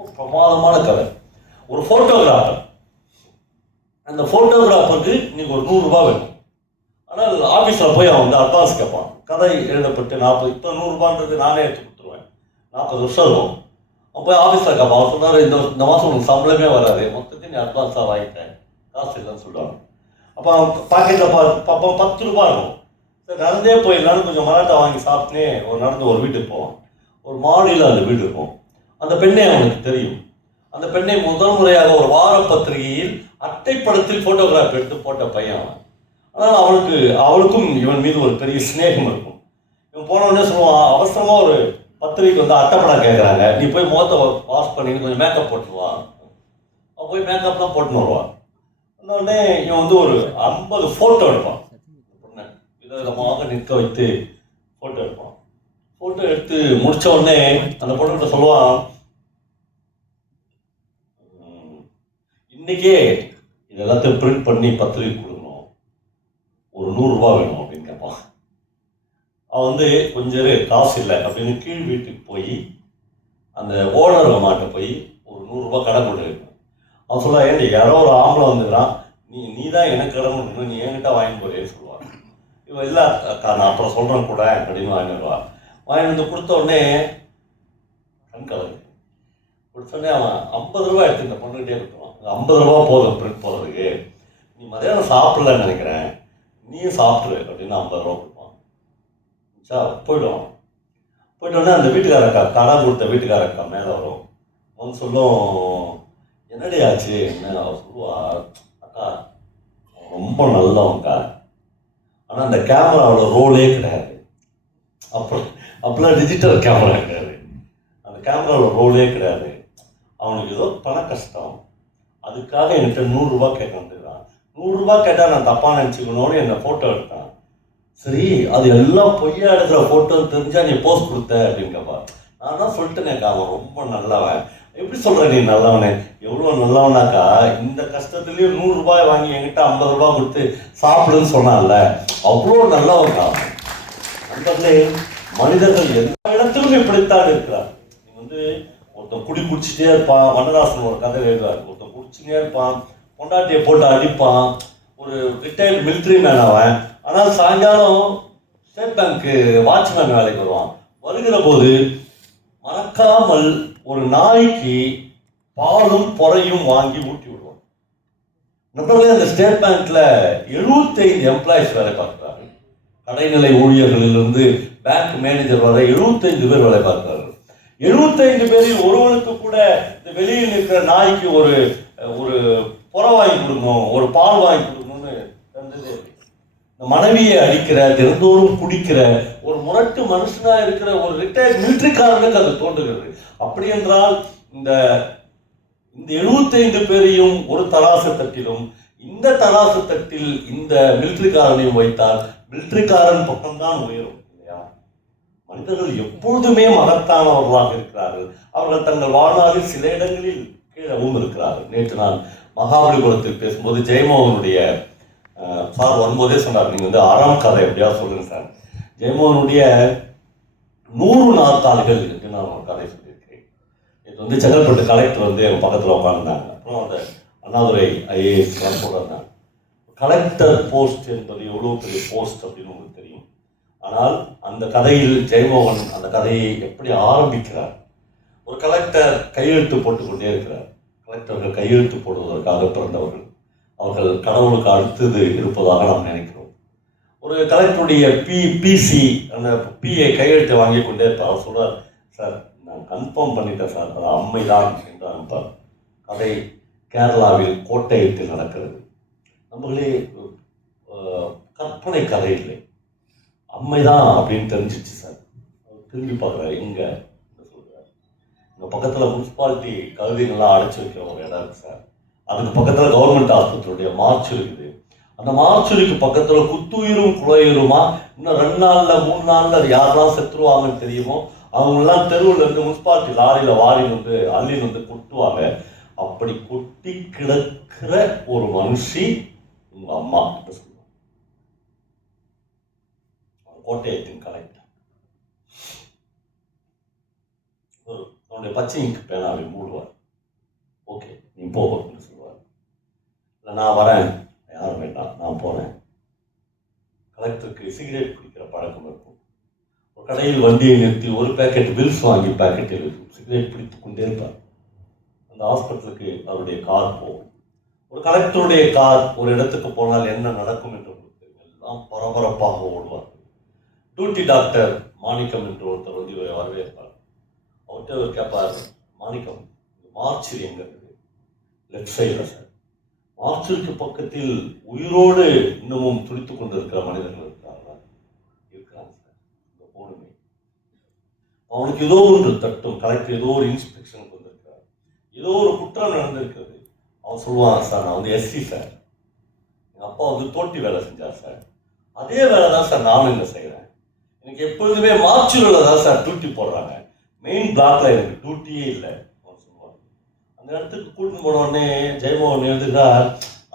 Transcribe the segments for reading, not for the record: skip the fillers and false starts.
பிரமாதமான கதை. ஒரு ஃபோட்டோகிராஃபர், அந்த ஃபோட்டோகிராஃபருக்கு இன்னைக்கு ஒரு 100 ரூபாய் வேணும். ஆனால் ஆஃபீஸில் போய் அவன் வந்து அட்வான்ஸ் கேட்பான். கதை எழுதப்பட்டு 40, இப்போ 100 ரூபான்றது நானே எடுத்து கொடுத்துருவேன். 40 வருஷம் இருக்கும். அவன் போய் ஆஃபீஸில் கேட்பான். அவர் சொன்னார், இந்த மாதம் உனக்கு சம்பளமே வராது, மொத்தத்தையும் நீ அட்வான்ஸாக வாங்கிட்டேன், காசு இல்லைன்னு சொல்லுவாங்க. அப்போ பாக்கெட்டில் பார்ப்போம் 10 ரூபா இருக்கும். சரி, நடந்தே போயிடலான்னு கொஞ்சம் மராட்டா வாங்கி சாப்பிட்டுனே நடந்து ஒரு வீட்டுக்கு போவான். ஒரு மாடியில் அந்த வீடு இருக்கும். அந்த பெண்ணை அவனுக்கு தெரியும். அந்த பெண்ணை முதல் முறையாக ஒரு வார பத்திரிகையில் அட்டைப்படத்தில் ஃபோட்டோகிராஃப் எடுத்து போட்ட பையன் அவன். ஆனால் அவளுக்கும் இவன் மீது ஒரு பெரிய ஸ்நேகம் இருக்கும். இவன் போனவுடனே சொல்லுவான், அவசரமாக ஒரு பத்திரிகைக்கு வந்து அட்டைப்படம் கேட்குறாங்க, நீ போய் முகத்தை வாஷ் பண்ணிட்டு கொஞ்சம் மேக்கப் போட்டுருவான். அவன் போய் மேக்கப்லாம் போட்டுன்னு வருவான். உடனே இவன் வந்து ஒரு 50 ஃபோட்டோ எடுப்பான். விதவிதமாக நிற்க வைத்து ஃபோட்டோ எடுப்பான். ஃபோட்டோ எடுத்து முடிச்ச உடனே அந்த பொண்ணுகிட்ட சொல்லுவான், இன்னைக்கே இதெல்லாத்தையும் பிரிண்ட் பண்ணி பத்திரிகை கொடுக்கணும், ஒரு 100 ரூபாய் வேணும் அப்படின்னு கேட்பான். அவன் வந்து கொஞ்சம் காசு இல்லை அப்படின்னு கீழ் வீட்டுக்கு போய் அந்த ஓனர் அம்மாட்ட போய் ஒரு 100 ரூபாய் கடன் கொடுக்கணும். அவன் சொல்லுவான், ஏன்டி யாரோ ஒரு ஆம்பளை வந்துக்கிறான், நீ தான் எனக்கு கடன் கொடுக்கணும், நீ என்கிட்ட வாங்கி போறேன்னு சொல்லுவான். இவன் இல்லை அக்கா நான் அப்புறம் சொல்கிறேன் கூட அப்படின்னு வாங்கி வருவான். வாங்கி வந்து கொடுத்த உடனே கண்கலங்க கொடுத்தோடனே அவன் 50 ரூபாய் எடுத்து இந்த பொண்ணுகிட்டே கொடுத்துருவான். 50 ரூபா போதும் பிரிண்ட் போகிறதுக்கு, நீ மதியானம் சாப்பிடலன்னு நினைக்கிறேன், நீயும் சாப்பிட்ரு அப்படின்னு 50 ரூபா கொடுப்பான். போயிடுவான். போயிட்டோடனே அந்த வீட்டுக்காரக்கா, கடன் கொடுத்த வீட்டுக்காரக்கா மேலே வரும். அவன் சொல்லும், என்னடி ஆச்சு என்ன? அவர் சொல்லுவா, அக்கா ரொம்ப நல்லவன்க்கா, ஆனால் அந்த கேமராவில் ரோலே கிடையாது. அப்பெல்லாம் டிஜிட்டல் கேமரா கிடையாது, அந்த கேமராவில் ரோலே கிடையாது. அவனுக்கு ஏதோ பண கஷ்டம், அதுக்காக என்கிட்ட 100 ரூபாய் கேட்க வந்துருக்கான். 100 ரூபாய் கேட்டால் நான் தப்பாக நினச்சிக்கணும்னு என்னை ஃபோட்டோ எடுத்தான். சரி, அது எல்லாம் பொய்யா எடுக்கிற ஃபோட்டோன்னு தெரிஞ்சா நீ போஸ்ட் கொடுத்த அப்படின்னு கேட்பா. நான் தான் சொல்லிட்டேனேக்கா அவன் ரொம்ப நல்லவன். எப்படி சொல்கிற நீ நல்லவனே? எவ்வளோ நல்லவனாக்கா, இந்த கஷ்டத்துலேயும் 100 ரூபாய் வாங்கி என்கிட்ட 50 ரூபாய் கொடுத்து சாப்பிடுன்னு சொன்னான்ல, அவ்வளோ நல்லவன்க்கா. நண்பர்களே, மனிதர்கள் எல்லா இடத்திலும் இப்படித்தான் இருக்கிறார். நீ வந்து ஒருத்தன் குடிச்சிட்டே இருப்பான். வண்ணதாசன் ஒரு கதை எழுதுவார். ஒருத்தன் குடிச்சுட்டே இருப்பான், பொண்டாட்டியை போட்டு அடிப்பான், ஒரு ரிட்டையர்டு மிலிட்ரி மேன் அவன். ஆனால் சாயங்காலம் ஸ்டேட் பேங்க்கு வாட்ச்மேன் வேலைக்கு வருவான். வருகிற போது மறக்காமல் ஒரு நாய்க்கு பாலும் பொறையும் வாங்கி ஊட்டி விடுவான். நண்பர்களே, அந்த ஸ்டேட் பேங்க்ல 75 எம்ப்ளாயிஸ் வேலை பார்க்கிறாரு. கடைநிலை ஊழியர்களிலிருந்து பேங்க் மேனேஜர் வரை 75 பேர் வேலை பார்க்கிறார்கள். 75 பேரில் ஒருவனுக்கு கூட இந்த வெளியில் இருக்கிற நாய்க்கு ஒரு ஒரு புற வாங்கி கொடுக்கணும், ஒரு பால் வாங்கி கொடுக்கணும்னு தந்ததே. இந்த மனைவியை அடிக்கிற, தினந்தோறும் குடிக்கிற ஒரு முரட்டு மனுஷனா இருக்கிற ஒரு ரிட்டையர்ட் மிலிட்ரிக்காரனுக்கு அது தோன்றுகிறது. அப்படி என்றால் இந்த 75 பேரையும் ஒரு தராசு தட்டிலும், இந்த தராசு தட்டில் இந்த மிலிட்ரிக்காரனையும் வைத்தால் மிலிட்ரிக்காரன் பக்கம்தான் உயரும் இல்லையா? மனிதர்கள் எப்பொழுதுமே மகத்தானவர்களாக இருக்கிறார்கள். அவர்கள் தங்கள் வாழ்நாளில் சில இடங்களில் கீழவும் இருக்கிறார்கள். நேற்று நான் மகாபலிபுரத்தில் பேசும்போது ஜெயமோகனுடைய சார் வரும்போதே சொன்னார், நீங்கள் வந்து ஆறாம் கதை எப்படியா சொல்லுங்க சார். ஜெயமோகனுடைய 100 நாற்காலிகள் என்று நான் ஒரு கதை சொல்லியிருக்கிறேன். இது வந்து செங்கல்பட்டு கலெக்டர் வந்து எங்கள் பக்கத்தில் உட்காந்துருந்தாங்க. அப்புறம் அந்த அண்ணாதுரை ஐஏஎஸ் சொல்லியிருந்தாங்க, கலெக்டர் போஸ்ட் என்பது எவ்வளோ பெரிய போஸ்ட் அப்படின்னு உங்களுக்கு தெரியும். ஆனால் அந்த கதையில் ஜெயமோகன் அந்த கதையை எப்படி ஆரம்பிக்கிறார். ஒரு கலெக்டர் கையெழுத்து போட்டுக்கொண்டே இருக்கிறார். கலெக்டர்கள் கையெழுத்து போடுவதற்காக பிறந்தவர்கள். அவர்கள் கடவுளுக்கு அடுத்தது இருப்பதாக நாம் நினைக்கிறோம். ஒரு கலெக்டருடைய பிசி அந்த பிஏ கையெழுத்தை வாங்கி கொண்டே இருப்பார். அவர் சொல்றார், சார் நான் கன்ஃபார்ம் பண்ணிட்டேன் சார், அது அம்மைதான் என்று அனுப்பார். கதை கேரளாவில் கோட்டயத்தில் நடக்கிறது. நம்மளே கற்பனை கதை இல்லை, அம்மைதான் அப்படின்னு தெரிஞ்சிச்சு சார். திரும்பி பார்க்குறாரு, எங்க சொல்றாரு, இந்த பக்கத்தில் முனிசிபாலிட்டி கழுதைகள்லாம் அடைச்சி வைக்கிற ஒரு இடம் இருக்கு சார், அதுக்கு பக்கத்தில் கவர்மெண்ட் ஆஸ்பத்திரியுடைய மார்ச் இருக்குது. அந்த மார்ச்சுரிக்கு பக்கத்தில் குத்துயிரும் குலையுருமா இன்னும் 2 நாள்ல 3 நாள்ல யாரெல்லாம் செத்துருவாங்கன்னு தெரியுமோ அவங்கெல்லாம் தெருவில் இருந்து முனிசிபாலிட்டி லாரியில் வாரின்னு வந்து அள்ளின்னு வந்து கொட்டுவாங்க. அப்படி கொட்டி கிடக்கிற ஒரு மனுஷி உங்க அம்மா கிட்ட சொல்லுவாங்க. கோட்டயத்தின் கலெக்டர் அவனுடைய பச்சை இங்கு பேனாவை மூடுவார். ஓகே நீ போ அப்படின்னு சொல்லுவார். இல்லை நான் வரேன், யாரும் வேண்டாம் நான் போகிறேன். கலெக்டருக்கு சிகரெட் குடிக்கிற பழக்கம் இருக்கும். ஒரு கடையில் வண்டியை நிறுத்தி ஒரு பேக்கெட் பில்ஸ் வாங்கி பேக்கெட்டில் சிகரெட் பிடித்து கொண்டே இருப்பார். அந்த ஹாஸ்பிட்டலுக்கு அவருடைய கார் போகும். ஒரு கலெக்டருடைய கார் ஒரு இடத்துக்கு போனால் என்ன நடக்கும் என்று எல்லாம் பரபரப்பாக ஓடுவார். டியூட்டி டாக்டர் மாணிக்கம் என்று ஒருத்தர் வந்து இவரை வரவேற்பார். அவர்கிட்ட அவர் கேட்பார், மாணிக்கம் மார்ச்சில் எங்க இருக்குது? லெஃப்ட் சைடில் சார். மார்ச்சிற்கு பக்கத்தில் உயிரோடு இன்னமும் துடித்துக் கொண்டிருக்கிற மனிதர்கள் இருக்கிறாங்களா? இருக்கிறாங்க சார். இந்த போனுமே அவனுக்கு ஏதோ ஒன்று தட்டும். கலெக்டர் ஏதோ ஒரு இன்ஸ்பெக்ஷனுக்கு வந்திருக்கிறார், ஏதோ ஒரு குற்றம் நடந்திருக்கிறது. அவன் சொல்லுவான், சார் நான் வந்து எஸ்சி சார், எங்கள் அப்பா வந்து தோட்டி வேலை செஞ்சார் சார், அதே வேலை தான் சார் நானும் இங்கே செய்கிறேன். எனக்கு எப்பொழுதுமே மார்ச்சுரில் தான் சார் டியூட்டி போடுறாங்க, மெயின் பிளாக்ல எனக்கு டியூட்டியே இல்லை அவன் சொல்லுவாங்க. அந்த இடத்துக்கு கூட்டின்னு போன உடனே ஜெயமோகன் எழுதுகிறார்,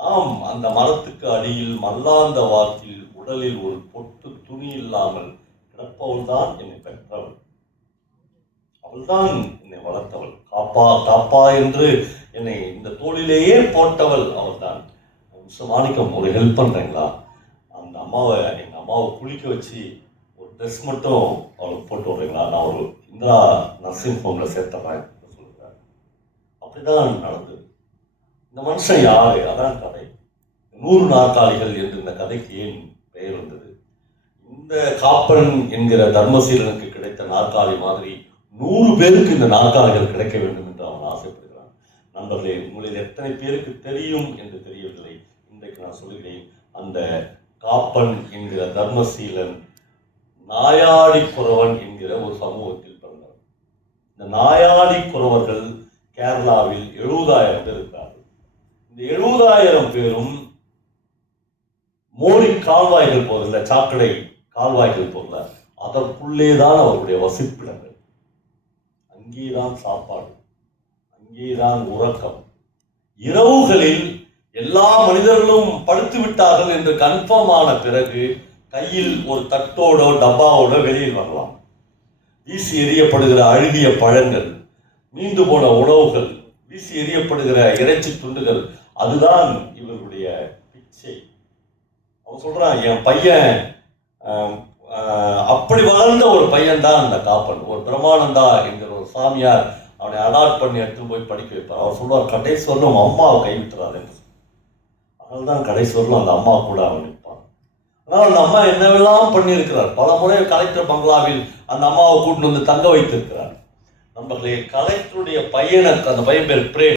ஆம் அந்த மரத்துக்கு அடியில் மல்லாந்த வாக்கில் உடலில் ஒரு பொட்டு துணி இல்லாமல் கிடப்பவள் தான் என்னை பெற்றவள், அவள் தான் என்னை வளர்த்தவள், காப்பா காப்பா என்று என்னை இந்த தோளிலேயே போட்டவள் அவள் தான். மாணிக்கம் ஒரு ஹெல்ப் பண்ணுறீங்களா? அந்த அம்மாவை எங்கள் அம்மாவை குளிக்க வச்சு ஒரு ட்ரெஸ் மட்டும் அவளுக்கு போட்டு விட்றீங்களா? நான் ஒரு இந்திரா நர்சிங் ஹோமில் சேர்த்துறேன் சொல்லுறாரு. அப்படிதான் நடந்தது. இந்த மனுஷன் யாரு? அதான் கதை. 100 நாற்காலிகள் என்று இந்த கதைக்கு ஏன் பெயர் வந்தது? இந்த காப்பன் என்கிற தர்மசீலனுக்கு கிடைத்த நாற்காலி மாதிரி 100 பேருக்கு இந்த நாற்காலிகள் கிடைக்க வேண்டும் என்று அவன் ஆசைப்படுகிறான். நண்பர்களே, உங்களில் எத்தனை பேருக்கு தெரியும் என்று தெரியவில்லை. இன்றைக்கு நான் சொல்லுகிறேன், அந்த காப்பன் என்கிற தர்மசீலன் நாயாடி குறவன் என்கிற ஒரு சமூகத்தில் பிறந்தவர். இந்த நாயாடி குறவர்கள் கேரளாவில் 70,000 பேர் இருக்கிறார்கள். இந்த 70,000 பேரும் மோடி கால்வாய்கள் போதில்லை, சாக்கடை கால்வாய்கள் போதில்லை, அதற்குள்ளேதான் அவர்களுடைய வசிப்பிடங்கள். அங்கேதான் சாப்பாடு, அங்கேதான் உறக்கம். இரவுகளில் எல்லா மனிதர்களும் படுத்து விட்டார்கள் என்று கன்ஃபார்ம் ஆன பிறகு கையில் ஒரு தட்டோடோ டப்பாவோட வெளியில் வரலாம். வீசி எறியப்படுகிற அழுகிய பழங்கள், மீண்டு போன உணவுகள், வீசி எறியப்படுகிற இறைச்சி துண்டுகள், அதுதான் இவர்களுடைய பிச்சை. அவன் சொல்றான், என் பையன் அப்படி வளர்ந்த ஒரு பையன் தான் அந்த காப்பன். ஒரு பிரமானந்தா என்கிற ஒரு சாமியார் அவனை அடாப்ட் பண்ணி எடுத்து போய் படிக்க வைப்பார். அவர் சொல்லுவார், கடைசி வரலும் அம்மாவை கைவிட்டுறாரு. அதனால்தான் கடைசி வரலும் அந்த அம்மா கூட அவன் நிற்பான். ஆனால் அந்த அம்மா என்னவெல்லாம் பண்ணியிருக்கிறார். பல முறை கலெக்டர் பங்களாவில் அந்த அம்மாவை கூட்டிட்டு வந்து தங்க வைத்திருக்கிறார். நண்பர்களே, கலெக்டருடைய பையனுக்கு, அந்த பையன் பேர் பிரேம்,